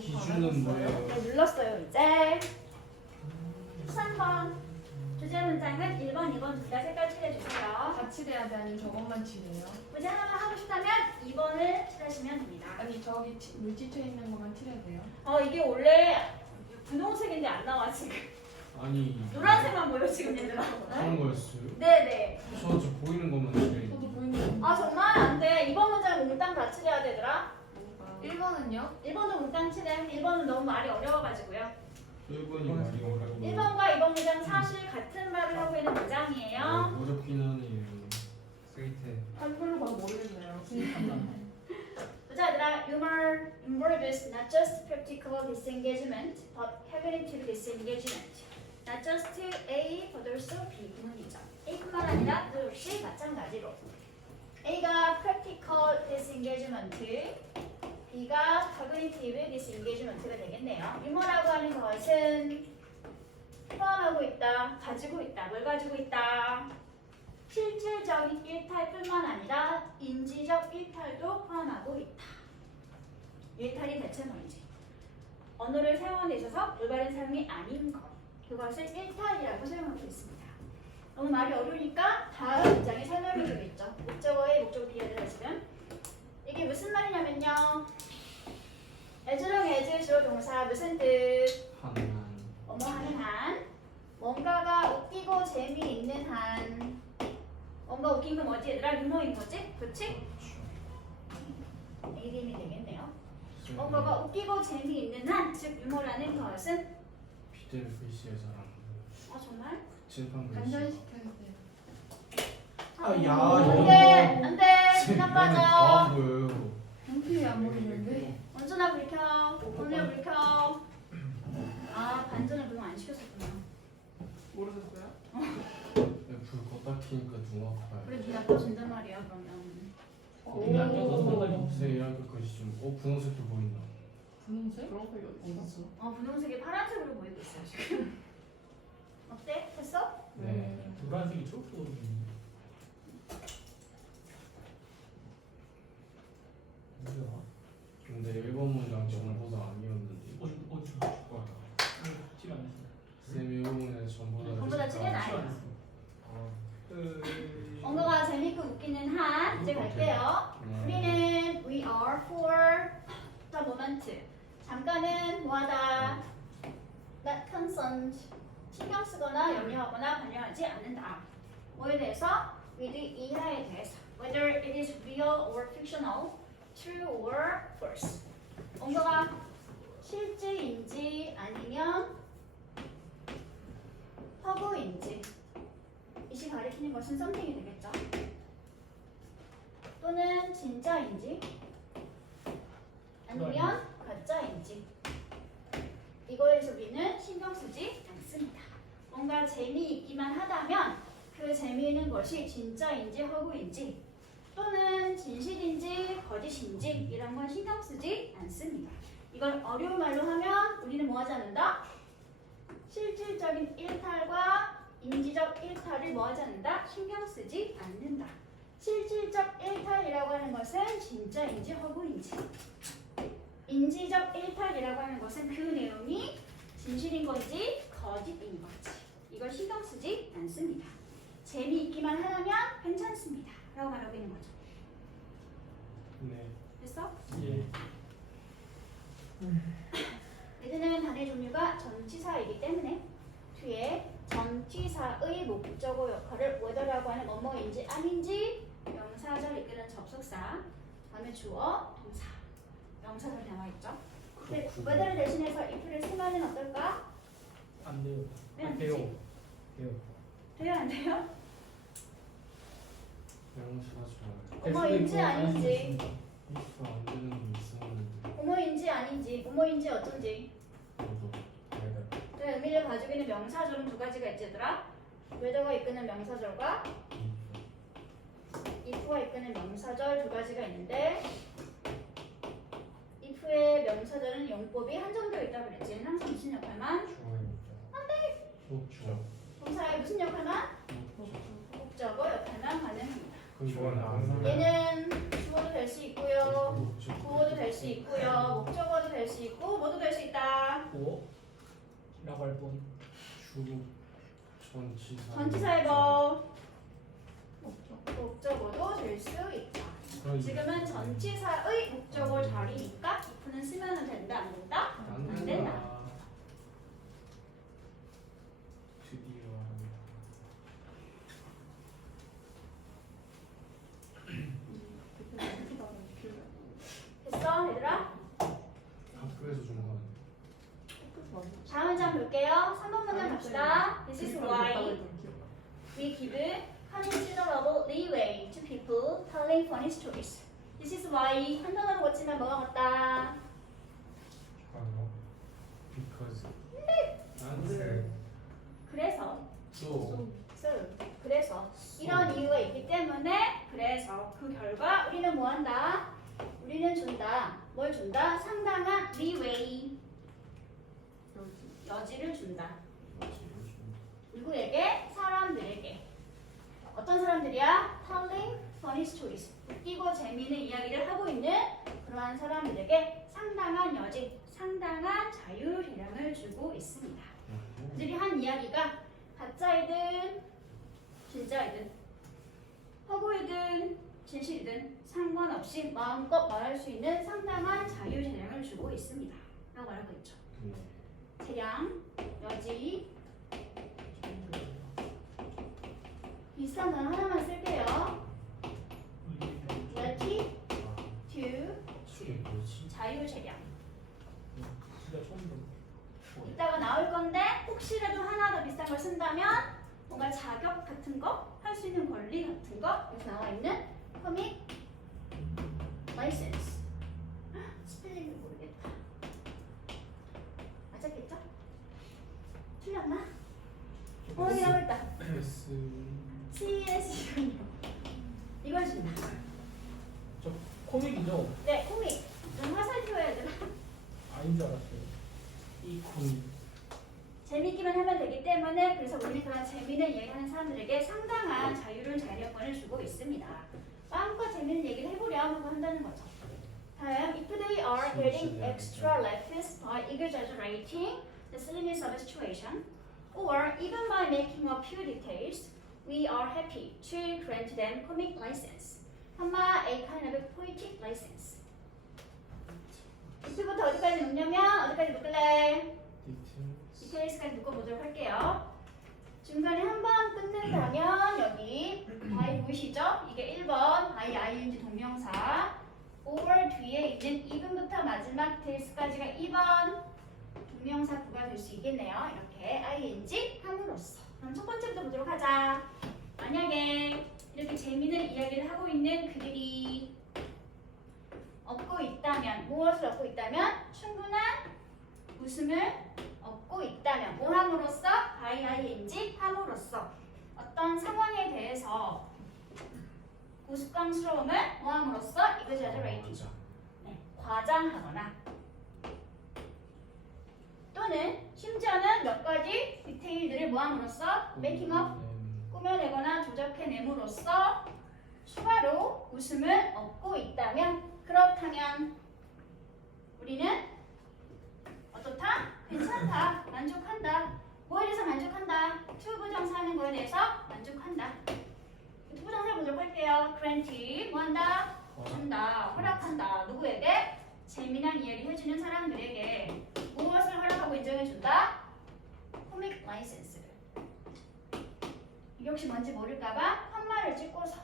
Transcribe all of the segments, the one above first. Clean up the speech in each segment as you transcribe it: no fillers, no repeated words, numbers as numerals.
기준은 뭐예요? 네, 눌렀어요. 이제 3번 주제 문장은 1번, 2번 둘 다 색깔 칠해주세요. 다 칠해야 돼 아니면 저것만 칠해요? 문제 하나만 하고 싶다면 2번을 칠하시면 됩니다. 아니 저기 물티슈에 있는 것만 칠해야 돼요? 이게 원래 분홍색인데 안 나와 지금. 아니 노란색만 보여 지금 얘들아. 그런 거였어요? 네네. 저 보이는 것만 칠해. 저도 보이는 거. 아 정말 안 돼. 2번 문장 몽땅 다 칠해야 되더라. 1번은요? 1번도 몽땅 칠해. 1번은 너무 말이 어려워가지고요. 1번이 많이 어려워. 1번과 2번 문장 사실 같은 말을 하고 있는 문장이에요. 어렵긴 하네요. 스위트. 한글로 봐도 모르겠네요. 보자 얘들아. Humor involves not just practical disengagement, but cognitive disengagement. Not just A, but also B 구문이죠. A뿐만 아니라 또 역시 마찬가지로. A가 practical disengagement, B가 cognitive disengagement가 되겠네요. 유머라고 하는 것은 포함하고 있다, 가지고 있다. 뭘 가지고 있다? 실질적인 일탈뿐만 아니라 인지적 일탈도 포함하고 있다. 일탈이 대체 뭔지, 언어를 사용하는 데 있어서 올바른 사용이 아닌 것, 그것을 일탈이라고 사용하고 있습니다. 너무 말이 어려우니까 다음 문장에 설명해 주겠죠. 목적어의 목적 비어들 지금 이게 무슨 말이냐면요. as랑 as 주어 동사 무슨 뜻? 하나만. 뭐뭐 하는 한, 뭔가가 웃기고 재미있는 한. 뭔가 웃긴 건 뭐지 얘들아? 유머인 거지? 그치? ADM이 되겠네요. 뭔가가 웃기고 재미있는 한, 즉 유머라는 것은. 비대를 글씨에 잘안 보여. 정말? 칠판 글씨. 간전시켜야 돼. 야, 안돼 그냥 안 빠져. 보여요. 형필이 안 보이는데? 원전아 불 켜. 언니야 불 켜. 반전을 그동 안 시켰었구나. 모르셨어요? 불 껐다 키니까 눈 아파요. 그래 눈 아파진단 말이야 그러면. 눈이 안 떠서 상관이 없어요. 이렇게 글씨 좀. 분홍색도 보인다. 분홍색? 그런 거 어딨어? 분홍색이 파란색으로 보이고 있어요 지금. 어때? 됐어? 네. 노란색이 초록색으로 근데 1번 문장 전보다 아니었는데. 거야. 칠 안 했어. 쌤이 1번 문장 전보다. 전보다 진짜 칠은 칠 안 아니야. 했어. 언어가 재밌고 웃기는 한 이제 갈게요. 네. 우리는 we are for the moment. 잠깐은 뭐하다? Not concerned. 신경 쓰거나 염려하거나 관여하지 않는다. 뭐에 대해서? with 이하에 대해서. Whether it is real or fictional, true or false. 언어가 실제인지 아니면 허구인지 이시 가리키는 것은 something이 되겠죠. 또는 진짜인지 아니면 가짜인지 이거에 대해서 우리는 신경 쓰지 않습니다. 뭔가 재미있기만 하다면 그 재미있는 것이 진짜인지 허구인지 또는 진실인지 거짓인지 이런 건 신경 쓰지 않습니다. 이걸 어려운 말로 하면 우리는 뭐 하지 않는다? 실질적인 일탈과 인지적 일탈을 뭐 하지 않는다? 신경 쓰지 않는다. 실질적 일탈이라고 하는 것은 진짜인지 허구인지, 인지적 일탈이라고 하는 것은 그 내용이 진실인 건지 거짓인 건지 이걸 신경 쓰지 않습니다. 재미있기만 하다면 괜찮습니다 라고 말하고 있는 거죠. 네. 됐어? 예. 얘들은 단의 종류가 전치사이기 때문에 뒤에 전치사의 목적어 역할을 whether라고 하는 뭐뭐인지 아닌지 명사절 이끄는 접속사, 다음에 주어, 동사, 명사절이 나와있죠. 근데 whether 대신해서 if를 쓰면 어떨까? 안 돼요. 왜 안 돼요. 되지? 돼요. 돼요 안 돼요? 명사가 좋아요. 뭐뭐인지 아닌지, if 안 되는 거 있었는데. 뭐뭐인지 아닌지, 뭐뭐인지 어쩐지. 저도 알다. 그 의미를 가지고 있는 명사절은 두 가지가 있지 얘들아. whether가 이끄는 명사절과 if가 이끄는 명사절 두 가지가 있는데 if의 명사절은 용법이 한정되어 있다고 그랬지. 항상 무슨 역할만? 좋죠. 동사의 무슨 역할만? 목적어 역할만 가능합니다. 그건 항상. 얘는 주어도 될 수 있고요, 구어도 될 수 있고요, 목적어도 될 수 있고 모두 라고 할 뻔. 주 전치사. 전치사의 법. 없죠. 목적어도 될 수 있다. 그럼 지금은 전치사의 목적어 자리니까 if는 쓰면 된다 안 된다? 안 된다. 드디어 됐어 얘들아? 학교에서 준 건. 다음 문장 볼게요. 3번 문장 갑시다. This is why we give considerable leeway to people telling funny stories. This is why 한 단어로 고치면 뭐가 같다? 잠깐만요. Because. 네. answer. 그래서 So. 그래서 이런 이유가 있기 때문에 그래서 그 결과 우리는 뭐 한다? 우리는 준다. 뭘 준다? 상당한 leeway 여지를 준다. 누구에게? 사람들에게. 어떤 사람들이야? telling funny stories. 웃기고 재미있는 이야기를 하고 있는 그러한 사람들에게 상당한 여지, 상당한 자유재량을 주고 있습니다. 그들이 한 이야기가 가짜이든 진짜이든 허구이든 진실이든 상관없이 마음껏 말할 수 있는 상당한 자유재량을 주고 있습니다. 라고 말하고 있죠. 재량, 여지, 비슷한 단어 하나만 쓸게요. latitude, 이게 뭐지? 자유재량. 진짜 처음 들어. 이따가 나올 건데 혹시라도 하나 더 비슷한 걸 쓴다면 뭔가 자격 같은 거, 할 수 있는 권리 같은 거 여기 나와 있는 comic license. 스펠링을 모르겠다. 맞았겠죠? 틀렸나? 확인하고 있다. S. CS요. 이걸 준다. 저 코믹이죠? 네, 코믹. 좀 화살 튀어야 되나? 아닌 줄 알았어요. 이 콘. 재밌기만 하면 되기 때문에 그래서 우리는 그런 재미있는 얘기하는 사람들에게 상당한 자유를 자력권을 주고 있습니다. 마음껏 재밌는 얘기를 해보렴 하고 한다는 거죠. 다음, if they are getting extra laughs by exaggerating the silliness of a situation, or even by making up few details, we are happy to grant them comic license. 한마 a kind of poetic license. if부터 어디까지 묶냐면 어디까지 묶을래? 디테일스까지 묶어보도록 할게요. 중간에 한 번 끊는다면 여기 by 보이시죠? 이게 1번 by ing 동명사 or 뒤에 있는 even부터 마지막 디테일스까지가 2번 동명사 구가 될 수 있겠네요. 이렇게 ing 함으로써. 그럼 첫 번째부터 보도록 하자. 만약에 이렇게 재미있는 이야기를 하고 있는 그들이 얻고 있다면, 무엇을 얻고 있다면? 충분한 웃음을 얻고 있다면, 뭐 함으로써? by ing 함으로써 어떤 상황에 대해서 우스꽝스러움을 뭐 함으로써? exaggerating, 네, 과장하거나 또는 심지어는 몇 가지 디테일들을 뭐 함으로써? making up, 꾸며내거나 조작해냄으로써 추가로 웃음을 얻고 있다면 그렇다면 우리는 어떻다? 괜찮다. 만족한다. 뭐에 대해서 만족한다? 투부정사 하는 거에 대해서 만족한다. 투부정사 보도록 할게요. grant, 뭐한다? 준다. 허락한다. 누구에게? 재미난 이야기 해주는 사람들에게 무엇을 허락하고 인정해준다? comic license를. 이게 혹시 뭔지 모를까봐 홧말을 찍고서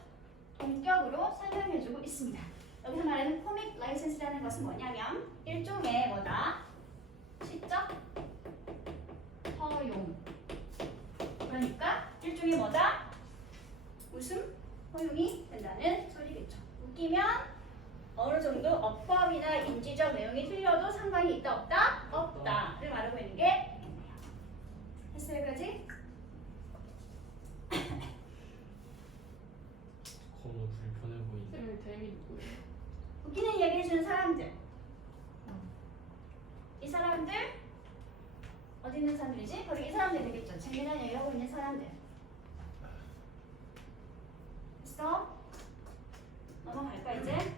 본격으로 설명해주고 있습니다. 여기서 말하는 코믹 라이센스라는 것은 뭐냐면 일종의 뭐다? 시적 허용. 그러니까 일종의 뭐다? 웃음 허용이 된다는 소리겠죠. 웃기면 어느 정도 어법이나 인지적 내용이 틀려도 상관이 있다 없다? 없다를 말하고 있는 게 있네요. 했어요 여기까지? 너무 불편해 보이네. 쌤이 댐이 누구예요? 웃기는 이야기 해주는 사람들. 이 사람들 어디 있는 사람들이지? 바로 이 사람들 되겠죠. 재미난 이야기 하고 있는 사람들. 됐어? 넘어갈까 이제?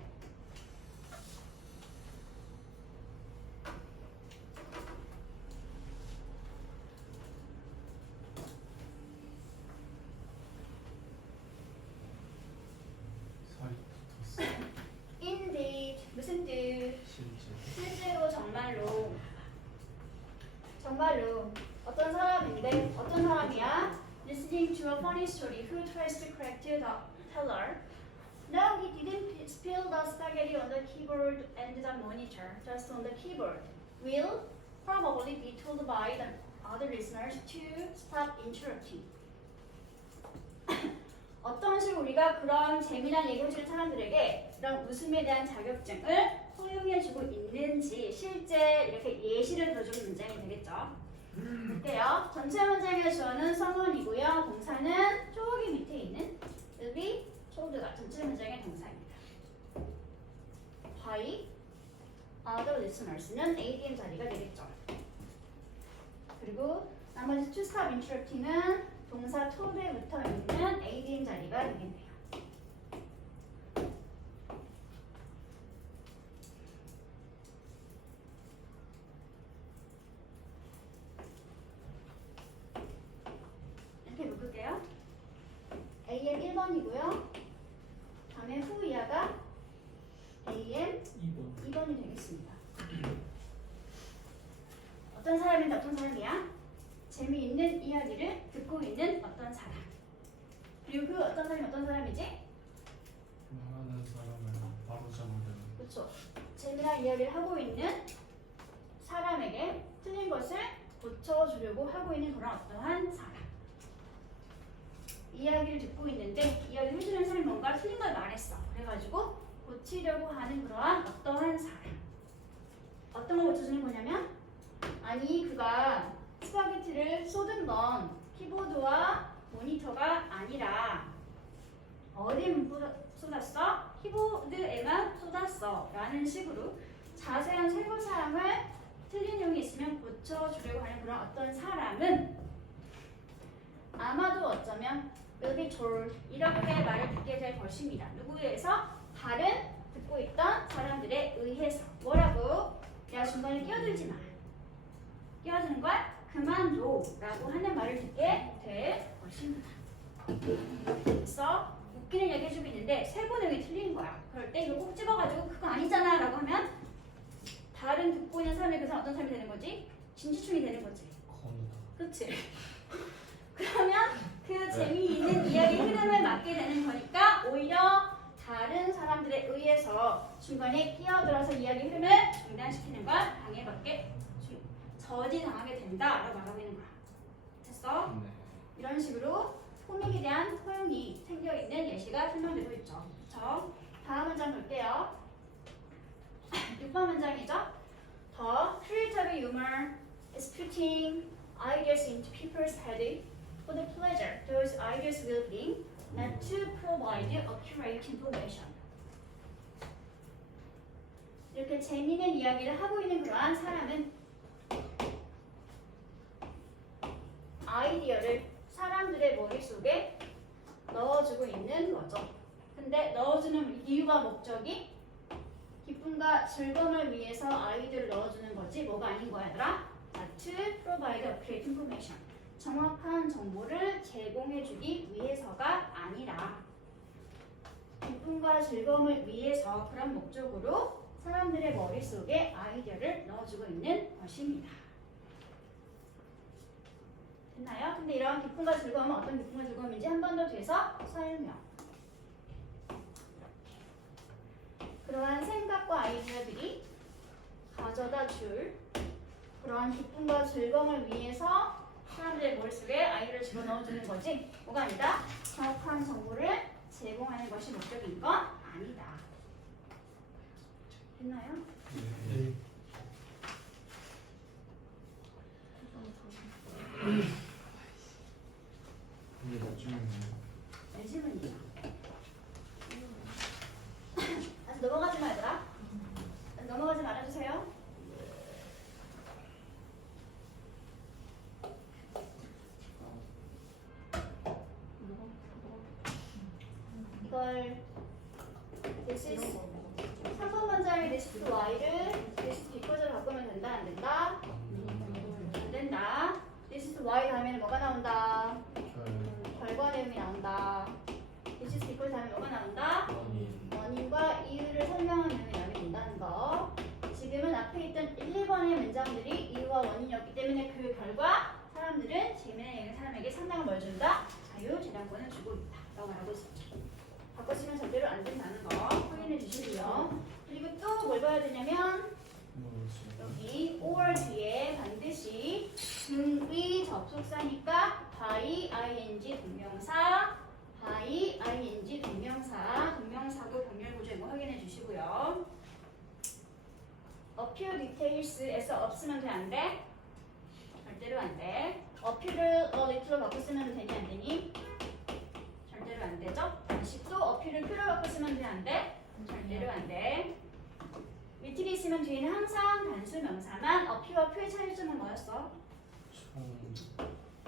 정말로 어떤 사람인데 어떤 사람이야? Listening to a funny story who tries to correct the teller. No, he didn't spill the spaghetti on the keyboard and the monitor, just on the keyboard. Will probably be told by the other listeners to stop interrupting. 어떤 식으로 우리가 그런 재미난 얘기 해주는 사람들에게 그런 웃음에 대한 자격증을 허용해주고 있는지 실제 이렇게 예시를 들어주는 문장이 되겠죠. 볼게요. 전체 문장의 주어는 someone이고요. 동사는 저기 밑에 있는 will be told가 전체 문장의 동사입니다. by other listeners는 ADM 자리가 되겠죠. 그리고 나머지 to stop interrupting은 동사 told에 붙어 있는 ADM 자리가 되겠네요. 이렇게 묶을게요. AM 1번이고요. 다음에 후 이하가 AM 2번이 되겠습니다. 어떤 사람인데 어떤 사람이야? 재미있는 이야기를 듣고 있는 어떤 사람. 그리고 그 어떤 사람이 어떤 사람이지? 말하는 사람을 바로 잡으려는. 그렇죠. 재미난 이야기를 하고 있는 사람에게 틀린 것을 고쳐주려고 하고 있는 그런 어떠한 사람. 이야기를 듣고 있는데 이야기를 해주는 사람이 뭔가 틀린 걸 말했어. 그래가지고 고치려고 하는 그러한 어떠한 사람. 어떤 걸 고쳐주는 거냐면 아니 그가 스파게티를 쏟은 건 키보드와 모니터가 아니라 어디 쏟았어? 키보드에만 쏟았어 라는 식으로 자세한 세부사항을 틀린 내용이 있으면 고쳐주려고 하는 그런 어떤 사람은 아마도 어쩌면 will be told 이렇게 말을 듣게 될 것입니다. 누구에 의해서? 다른 듣고 있던 사람들에 의해서. 뭐라고? 야 중간에 끼어들지 마. 끼어드는 걸 그만둬 라고 하는 말을 듣게 될 것입니다. 그래서 웃기는 얘기 해주고 있는데 세부 내용이 틀린 거야. 그럴 때 이거 꼭 집어가지고 그거 아니잖아 라고 하면 다른 듣고 있는 사람에 그래서 어떤 사람이 되는 거지? 진지충이 되는 거지. 건우다. 그치? 그러면 그 재미있는 이야기 흐름을 막게 되는 거니까 오히려 다른 사람들에 의해서 중간에 끼어들어서 이야기 흐름을 중단시키는 걸 방해받게 저지당하게 된다라고 말하고 있는 거야. 됐어? 네. 이런 식으로 코믹에 대한 허용이 생겨있는 예시가 설명되고 있죠. 그쵸? 다음 문장 볼게요. 6번 문장이죠. The spirit of humor is putting ideas into people's head for the pleasure those ideas will bring, not to provide accurate information. 이렇게 재미있는 이야기를 하고 있는 그러한 사람은 아이디어를 사람들의 머릿속에 넣어주고 있는 거죠. 근데 넣어주는 이유와 목적이 기쁨과 즐거움을 위해서 아이디어를 넣어주는 거지 뭐가 아닌 거야 얘들아? To provide accurate information. 정확한 정보를 제공해주기 위해서가 아니라 기쁨과 즐거움을 위해서 그런 목적으로 사람들의 머릿속에 아이디어를 넣어주고 있는 것입니다. 됐나요? 근데 이러한 기쁨과 즐거움은 어떤 기쁨과 즐거움인지 한 번 더 뒤에서 설명. 그러한 생각과 아이디어들이 가져다 줄 그러한 기쁨과 즐거움을 위해서 사람들의 머릿속에 아이디어를 집어넣어주는 거지 뭐가 아니다? 정확한 정보를 제공하는 것이 목적인 건 아니다. 됐나요? 네. 이게 몇 줄이네요. 네 질문이죠. 아직 넘어가지 마 얘들아. 아직 넘어가지 말아주세요. 이걸 this is 3번 문장의 this is why를 this is because로 바꾸면 된다 안 된다? 안 된다. this is why 다음에는 뭐가 나온다? 결과 내용이 나온다. this is because 다음에 뭐가 나온다? 원인과 이유를 설명하는 내용이 나오게 된다는 거. 지금은 앞에 있던 1, 2번의 문장들이 이유와 원인이었기 때문에 그 그 결과 사람들은 재미있는 얘기는 사람에게 상당한 뭘 준다? 자유재량권을 주고 있다 라고 말하고 있었죠. 바꿔쓰면 절대로 안 된다는 거 확인해 주시고요. 그리고 또 뭘 봐야 되냐면 뭐지? 여기 or 뒤에 반드시 등의 접속사니까 by ing 동명사, by ing 동명사고 병렬 구조 이거 확인해 주시고요. appeal details에서 없으면 돼 안 돼? 절대로 안 돼. appeal을 a little로 바꿔 쓰면 되니 안 되니? 절대로 안 되죠? 다시 또 appeal을 표로 바꿔 쓰면 돼 안 돼? 절대로 안 돼. 위틀이 있으면 뒤에는 항상 단수 명사만 어피와 표의 차이점은 뭐였어?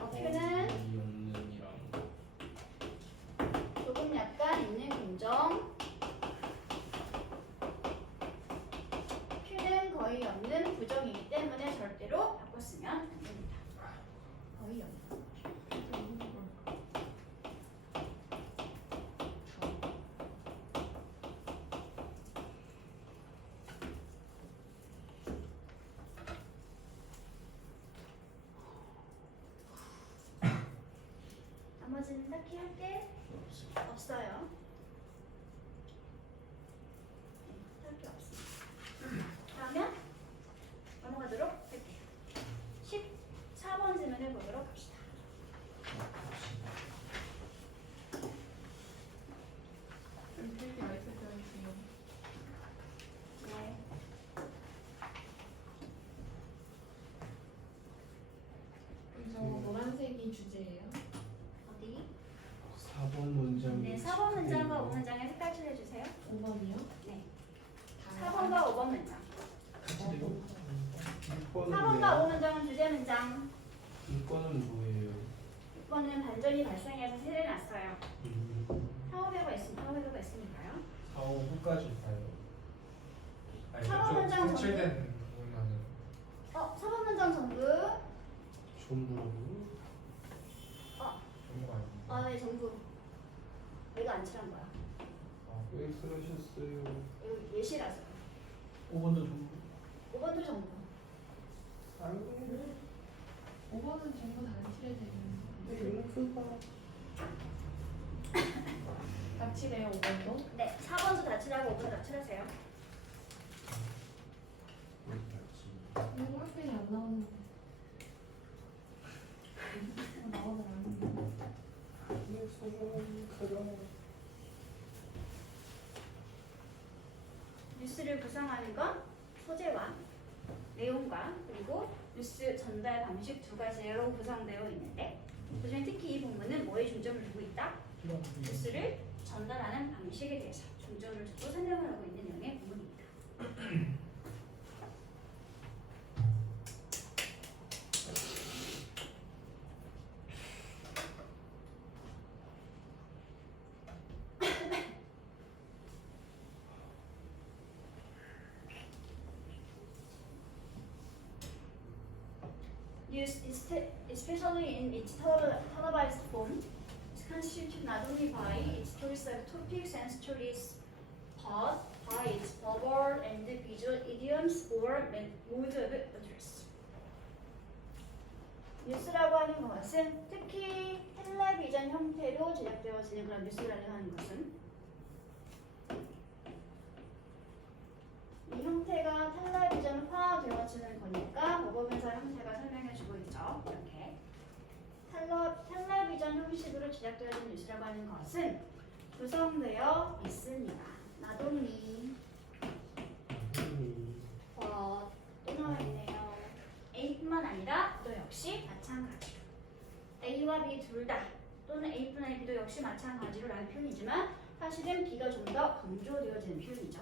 어피는 없는이랑 조금 약간 있는 긍정, 표는 거의 없는 부정이기 때문에 절대로 바꿔 쓰면 안 됩니다. 거의 없는. 나머지는 딱히 할 게 없어요. 네, 할 게 없습니다. 그러면 넘어가도록 할게요. 14번 질문을 보도록 합시다. 필기 알려줘야지. 네. 저 노란색이 주제예요. 어디? 4번 문장. 네, 4번 문장과 5문장에 색깔 칠해주세요. 5번이요? 네. 4번과 5번 문장. 같이 내고. 4번과 5문장은 주제 문장. 6번은 뭐예요? 6번은 반전이 발생해서 세를 놨어요. 음. 사후배가 있으니까요. 4, 5부까지 봐요. 아니, 사번 문장 전부. 색칠된 부분은 4번 문장 전부. 전부라고? 전부가 아닙니다. 네, 전부. 내가 안 칠한 거야. 왜 그러셨어요? 이거 예시라서. 5번도 전부. 5번도 전부. 아이고. 5번은 전부 다 칠해야 되는. 링크가. 다 칠해요 5번도? 네, 4번도 다 칠하고 5번도 다 칠하세요. 이거 학생이 안 나오는데. 나오더라. 뉴스를 구성하는 건 소재와 내용과 그리고 뉴스 전달 방식 두 가지로 구성되어 있는데 그중에 특히 이 본문은 뭐에 중점을 두고 있다? 뉴스를 전달하는 방식에 대해서 중점을 두고 설명을 하고 있는 내용의 본문입니다. News, especially in its televised form, is constituted not only by its choice of topics and stories, but by its verbal and visual idioms or mode of address. 뉴스라고 하는 것은 특히 텔레비전 형태로 제작되어지는 그런 뉴스라고 하는 것은 이 형태가 텔레비전화되어지는 거니까 모범명사 형태가 설명해주고 있죠. 이렇게 텔레비전 형식으로 제작되어진 뉴스라고 하는 것은 구성되어 있습니다. Not only 또 나와 있네요. A뿐만 아니라 또 역시 마찬가지로 A와 B 둘 다 또는 A뿐 아니라 B도 역시 마찬가지로 라는 표현이지만 사실은 B가 좀 더 강조되어지는 표현이죠.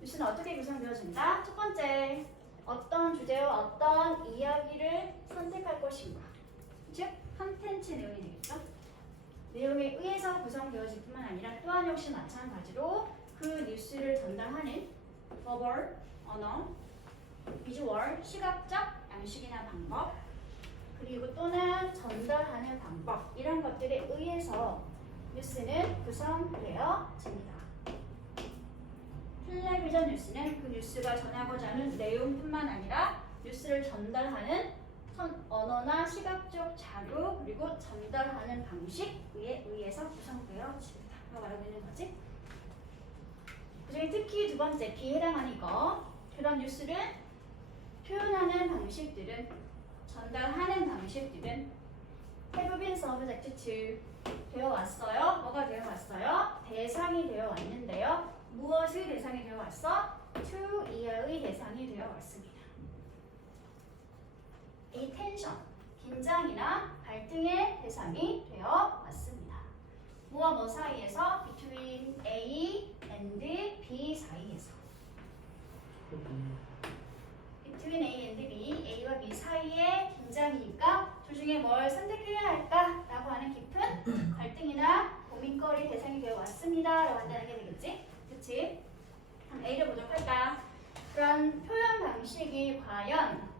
뉴스는 어떻게 구성되어진다? 첫 번째, 어떤 주제와 어떤 이야기를 선택할 것인가. 즉, 컨텐츠 내용이 되겠죠. 내용에 의해서 구성되어질 뿐만 아니라 또한 역시 마찬가지로 그 뉴스를 전달하는 버벌, 언어, 비주얼, 시각적, 양식이나 방법, 그리고 또는 전달하는 방법 이런 것들에 의해서 뉴스는 구성되어집니다. 텔레비전 뉴스는 그 뉴스가 전하고자 하는 내용뿐만 아니라 뉴스를 전달하는 언어나 시각적 자료 그리고 전달하는 방식에 의해서 구성되어 있습니다. 라고 말하고 있는 거지. 그중에 특히 두 번째 B에 해당하는 거 그런 뉴스를 표현하는 방식들은 전달하는 방식들은 have been subject to 되어 왔어요. 뭐가 되어 왔어요? 대상이 되어 왔는데요. 무엇의 대상이 되어 왔어? to 이하의 대상이 되어 왔습니다. 이 텐션, 긴장이나 갈등의 대상이 되어 왔습니다. 뭐와 뭐 사이에서? between A and B 사이에서. between A and B, A와 B 사이의 긴장이니까 둘 중에 뭘 선택해야 할까라고 하는 깊은 갈등이나 고민거리 대상이 되어 왔습니다. 라고 한다는 게 되겠지? 그치? 그럼 A를 보도록 할까? 그런 표현 방식이 과연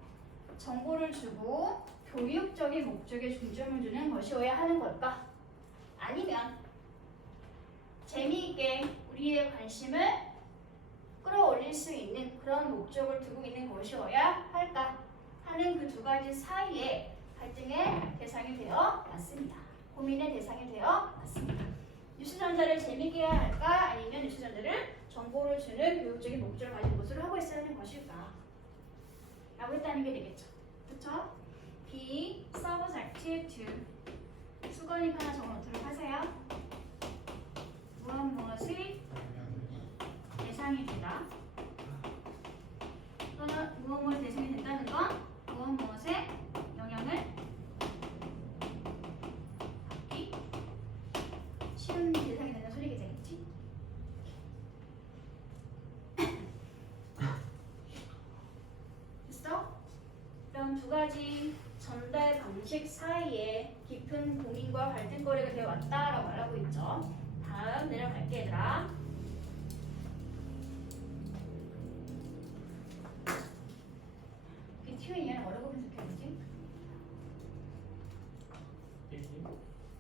정보를 주고 교육적인 목적에 중점을 두는 것이어야 하는 걸까? 아니면 재미있게 우리의 관심을 끌어올릴 수 있는 그런 목적을 두고 있는 것이어야 할까 하는 그 두 가지 사이에 갈등의 대상이 되어 왔습니다. 고민의 대상이 되어 왔습니다. 뉴스 전달을 재미있게 해야 할까? 아니면 뉴스 전달을 정보를 주는 교육적인 목적을 가진 것으로 하고 있어야 하는 것일까? 라고 했다는 게 되겠죠. 그쵸? B, subject to 수거니까 하나 적어놓도록 하세요. 무엇의 대상이 되다 또는 무엇의 대상이 된다는 건 무엇의 영향을 받기 쉬운 대상이 되는 소리가 되겠지. 됐어? 그럼 두 가지 전달 방식 사이에 깊은 고민과 갈등거리가 되어 왔다라고 말하고 있죠. 다음 내려갈게 얘들아. 튜닝 얘는 뭐라고 분석해야지?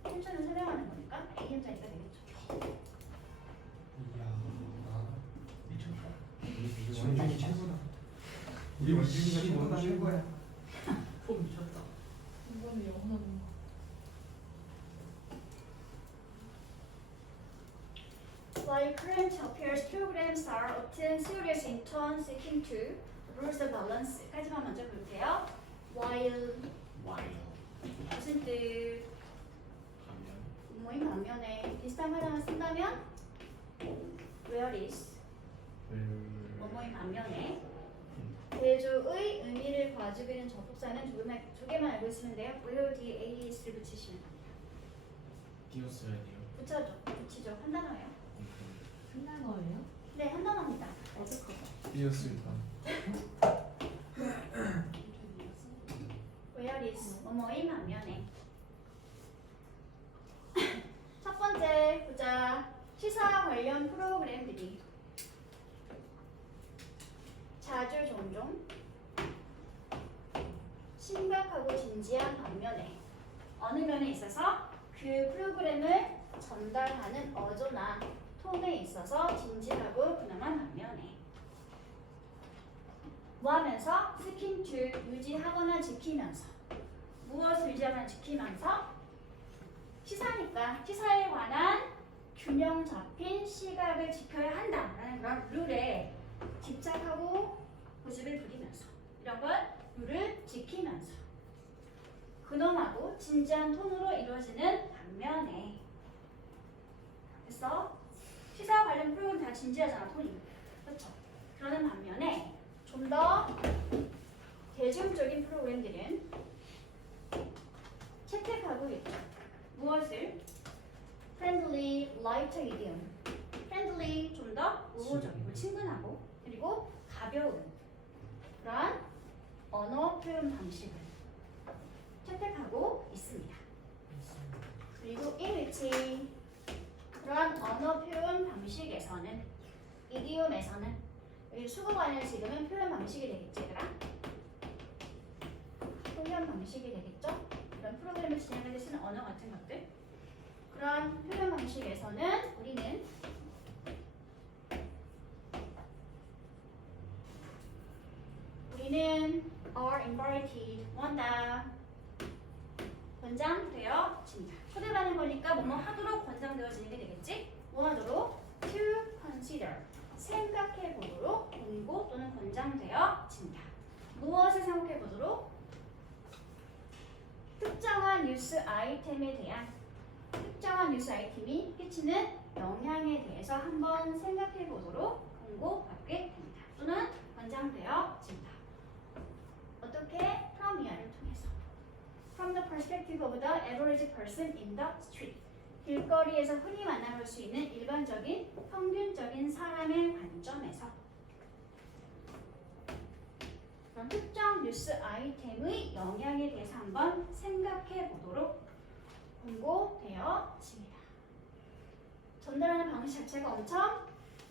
텐션을 설명하는 거니까 AM 자리가 되겠죠. 이야 미쳤다. 원준이 최고다. 우리 원준이가 너무 최고야. 미쳤다. 이거는 영원한 While current affairs programs are often serious in tone, seeking to lose the balance까지만 먼저 볼게요. While 무슨 뜻? 모임 반면에 비슷한 하나만 쓴다면 whereas 뭐뭐인 반면에 대조의 의미를 가지고 있는 접속사는 두 개만 알고 있으면 돼요. where 뒤에 as를 붙이시면 됩니다. 띄웠어야 돼요. 붙이죠. 한 단어예요. 끝난 거예요? 네, 한 단어입니다. 어디 거? 띄웠습니다. whereas 뭐뭐인 반면에 첫 번째 보자. 시사 관련 프로그램들이 자주 종종 심각하고 진지한 반면에 어느 면에 있어서 그 프로그램을 전달하는 어조나 톤에 있어서 진지하고 근엄한 반면에 뭐 하면서? seeking to 유지하거나 지키면서 무엇을 유지하거나 지키면서? 시사니까 시사에 관한 균형 잡힌 시각을 지켜야 한다라는 그런 룰에 집착하고 고집을 부리면서 이런 걸 룰을 지키면서 근엄하고 진지한 톤으로 이루어지는 반면에 그래서 시사 관련 프로그램 다 진지하잖아 톤이. 그렇죠? 그러는 반면에 좀 더 대중적인 프로그램들은 채택하고 있죠. 무엇을? friendly, light idiom. friendly 좀 더 우호적이고 친근하고 그리고 가벼운 그러한 언어 표현 방식을 채택하고 있습니다. 그리고 in which 그러한 언어 표현 방식에서는 이디움에서는 여기 수거관을 지금은 표현 방식이 되겠지 얘들아? 표현 방식이 되겠죠? 이런 프로그램을 진행할 때 쓰는 언어 같은 것들 그러한 표현 방식에서는 우리는 뉴스는 are invited 원다 권장되어진다. 초대받는 거니까 뭐뭐 하도록 권장되어지는 게 되겠지? 뭐 하도록? to consider 생각해 보도록 권고 또는 권장되어진다. 무엇을 생각해 보도록? 특정한 뉴스 아이템에 대한 특정한 뉴스 아이템이 끼치는 영향에 대해서 한번 생각해 보도록 권고받게 됩니다. 또는 권장되어진다. 어떻게? from 이하를 통해서. From the perspective of the average person in the street. 길거리에서 흔히 만나볼 수 있는 일반적인 평균적인 사람의 관점에서 그런 특정 뉴스 아이템의 영향에 대해서 한번 생각해 보도록 권고되어집니다. 전달하는 방식 자체가 엄청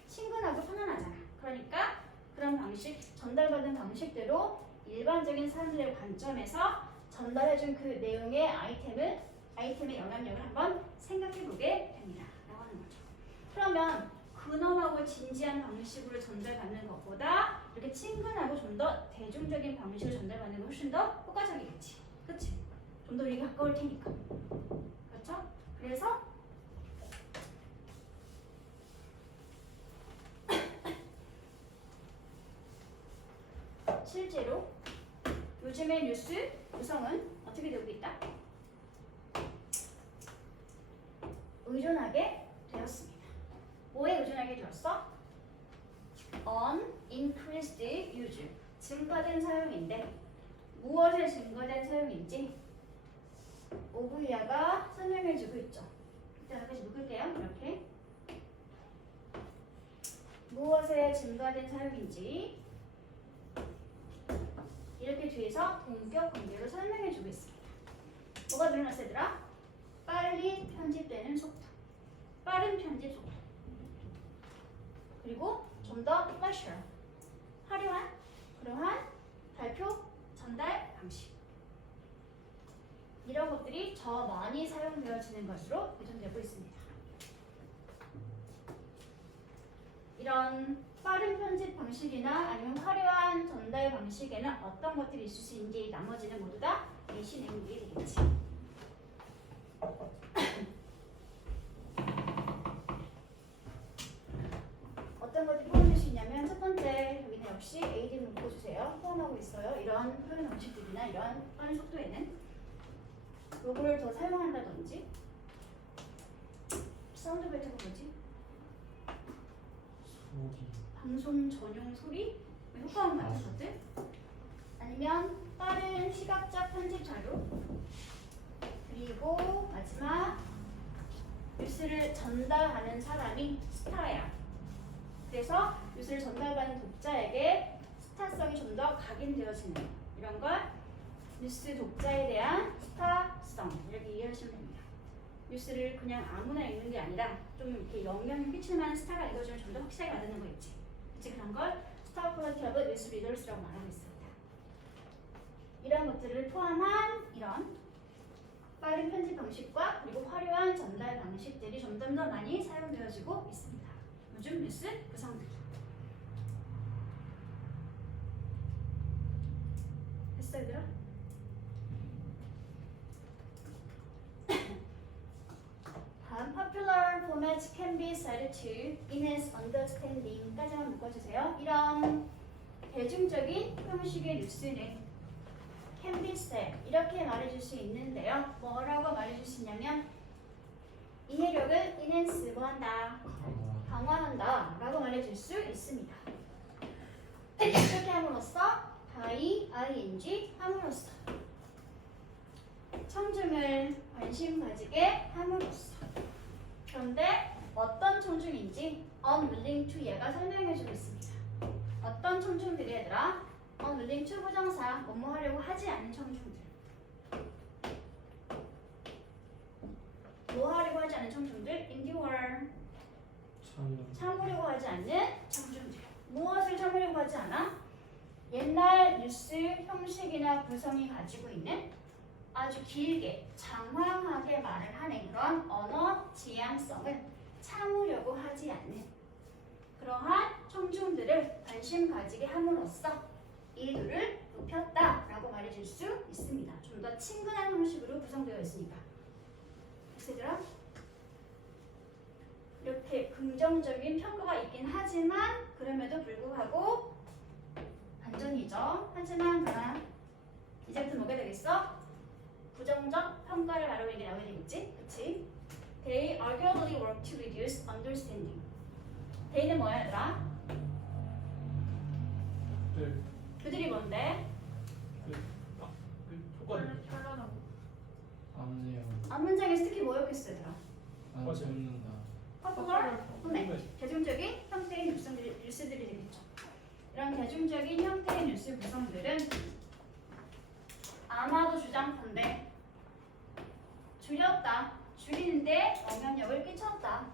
친근하고 편안하잖아. 그러니까 그런 방식, 전달받은 방식대로 일반적인 사람들의 관점에서 전달해준 그 내용의 아이템의 영향력을 한번 생각해보게 됩니다. 라고 하는 거죠. 그러면 근엄하고 진지한 방식으로 전달받는 것보다 이렇게 친근하고 좀 더 대중적인 방식으로 전달받는 게 훨씬 더 효과적이겠지. 그치? 좀 더 우리가 가까울 테니까. 그렇죠? 그래서 실제로 요즘의 뉴스 구성은 어떻게 되고 있다? 의존하게 되었습니다. 뭐에 의존하게 되었어? on increased use 증가된 사용인데 무엇에 증가된 사용인지 오브이아가 설명해주고 있죠. 일단 여기까지 묶을게요. 이렇게 무엇에 증가된 사용인지 이렇게 뒤에서 동격 관계로 설명해주고 있습니다. 뭐가 늘어났어 얘들아? 빨리 편집되는 속도, 빠른 편집 속도, 그리고 좀 더 pleasure, 화려한 그러한 발표 전달 방식 이런 것들이 더 많이 사용되어지는 것으로 예정되고 있습니다. 이런 빠른 편집 방식이나 아니면 화려한 전달 방식에는 어떤 것들이 있을 수 있는지 나머지는 모두 다 예시 내용들이 되겠지. 어떤 것들이 포함될 수 있냐면 첫 번째 여기는 역시 AD 묶어주세요. 포함하고 있어요. 이런 표현 방식들이나 이런 빠른 속도에는 요걸 더 사용한다든지 사운드 배터가 뭐지? 소리. 방송 전용 소리? 효과음 같은 것들? 아니면 빠른 시각적 편집 자료 그리고 마지막 뉴스를 전달하는 사람이 스타야. 그래서 뉴스를 전달받는 독자에게 스타성이 좀 더 각인되어지는 이런 걸 뉴스 독자에 대한 스타성 이렇게 이해하시면 됩니다. 뉴스를 그냥 아무나 읽는 게 아니라 좀 이렇게 영향을 끼칠 만한 스타가 읽어주면 좀 더 확실하게 와닿는 거 있지. 그치? 그런 걸 스타 퀄리티 오브 뉴스 리더스라고 말하고 있습니다. 이런 것들을 포함한 이런 빠른 편집 방식과 그리고 화려한 전달 방식들이 점점 더 많이 사용되어지고 있습니다. 요즘 뉴스 구성들. 됐어 얘들아? 다음 popular formats can be said to enhance understanding까지만 묶어주세요. 이런 대중적인 형식의 뉴스는 can be said 이렇게 말해줄 수 있는데요. 뭐라고 말해줄 수 있냐면 이해력을 enhance 뭐한다? 강화한다 라고 말해줄 수 있습니다. 어떻게 함으로써? by, ing 함으로써 청중을 관심 가지게 함으로써. 그런데 어떤 청중인지 unwilling to 얘가 설명해주고 있습니다. 어떤 청중들이 얘들아? unwilling to 부정사 뭐뭐 하려고 하지 않는 청중들. 뭐 하려고 하지 않는 청중들? endure 참으려고 하지 않는 청중들. 무엇을 참으려고 하지 않아? 옛날 뉴스 형식이나 구성이 가지고 있는 아주 길게 장황하게 말을 하는 그런 언어 지향성을 참으려고 하지 않는 그러한 청중들을 관심 가지게 함으로써 이해도를 높였다라고 말해줄 수 있습니다. 좀 더 친근한 형식으로 구성되어 있으니까. 얘들아, 이렇게 긍정적인 평가가 있긴 하지만 그럼에도 불구하고 반전이죠. 하지만 그러나 이제부터 뭐가 되겠어? 부정적 평가를 말하고 얘기 나오게 되겠지? 그치? They arguably work to reduce understanding. They는 뭐야 얘들아? 네. 그들이 뭔데? 그 효과를 안내요. 앞문장에서 특히 뭐였겠어 얘들아? 안 재밌는다. popular? 네. 대중적인 형태의 뉴스들이 되겠죠. 이런 대중적인 형태의 뉴스 구성들은 아마도 주장컨대 줄였다, 줄이는데 영향력을 끼쳤다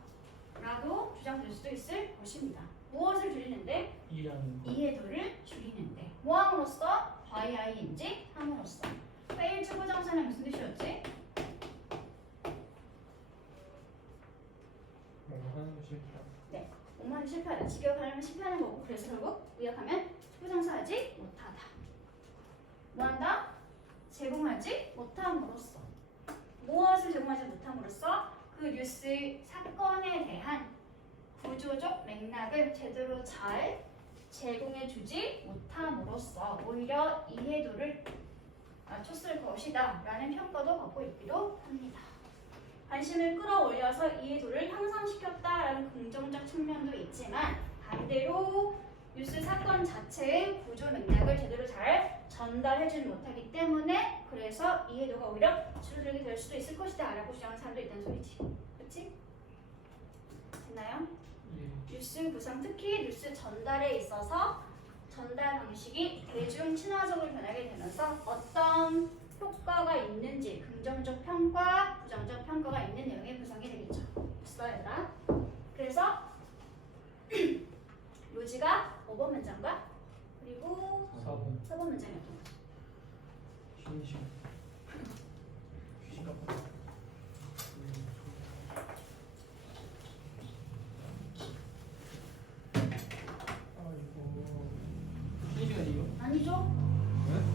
라고 주장될 수도 있을 것입니다. 무엇을 줄이는데? 이해하는 거. 이해도를 줄이는데 뭐함으로써? by ing 함으로써. fail 주구장창은 무슨 뜻이었지? 뭔가 하는 거 싫다. 뭐만 실패하다. 직역하려면 실패하는 거고 그래서 결국 의역하면 주구장창하지 못하다. 뭐한다? 제공하지 못함으로써. 무엇을 제공하지 못함으로써? 그 뉴스 사건에 대한 구조적 맥락을 제대로 잘 제공해주지 못함으로써 오히려 이해도를 낮췄을 것이다 라는 평가도 받고 있기도 합니다. 관심을 끌어올려서 이해도를 향상시켰다라는 긍정적 측면도 있지만 반대로 뉴스 사건 자체의 구조 맥락을 제대로 잘 전달해주지 못하기 때문에 그래서 이해도가 오히려 줄어들게 될 수도 있을 것이다 라고 주장하는 사람도 있다는 소리지. 그치? 됐나요? 예. 뉴스 구성, 특히 뉴스 전달에 있어서 전달 방식이 대중 친화적으로 변하게 되면서 어떤 효과가 있는지 긍정적 평가, 부정적 평가가 있는 내용의 구성이 되겠죠. 됐어 얘들아? 그래서 로지가 5번 문장과 그리고 4번. 4번 문장이었던 거죠. 쉬는 시간. 쉬시가 봐. 아이고. 쉬는 시간이요? 아니죠?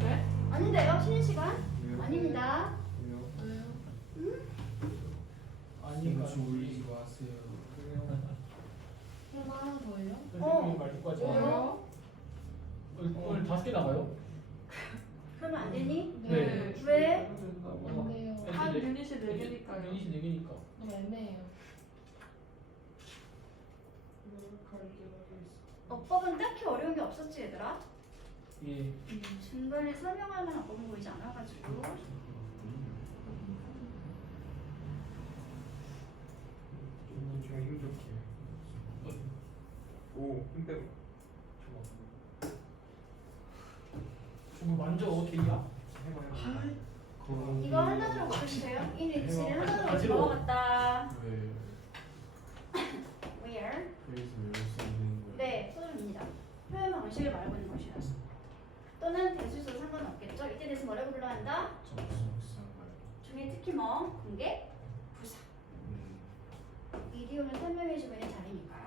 네? 아닌데요? 쉬는 시간? 왜요? 아닙니다. 왜요? 왜요? 아니까 졸리지 마세요. 왜요? 그럼 하나 더예요? 선생님이 말 듣고 하지 마요. 왜요? 오늘 5개 나가요? 그러면 안 되니? 네. 왜? 안 돼요. 한 유닛이 4개니까요. 유닛이 4개니까. 너무 애매해요. 어법은 딱히 어려운 게 없었지 얘들아? 예. 중간에 설명할 만한 어법은 보이지 않아가지고 좀 힘 좋게. 오, 힘 빼고. 저거 만져 개야? 해봐. 이거 하나로 고르시세요? 이 리치를 하나로 가지러. 넘어갔다. 왜? Where? 그래서 왜 쓰는 거야? 네, 소름입니다. 표현 방식을 말하고 있는 것이라서. 또는 대수도 상관없겠죠. 이때 대해서 뭐라고 불러야 한다? 중에 특히 뭐 공개, 부사. 이디움을 설명해주고 있는 자리니까요.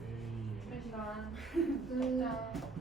왜? 3시간. 끝.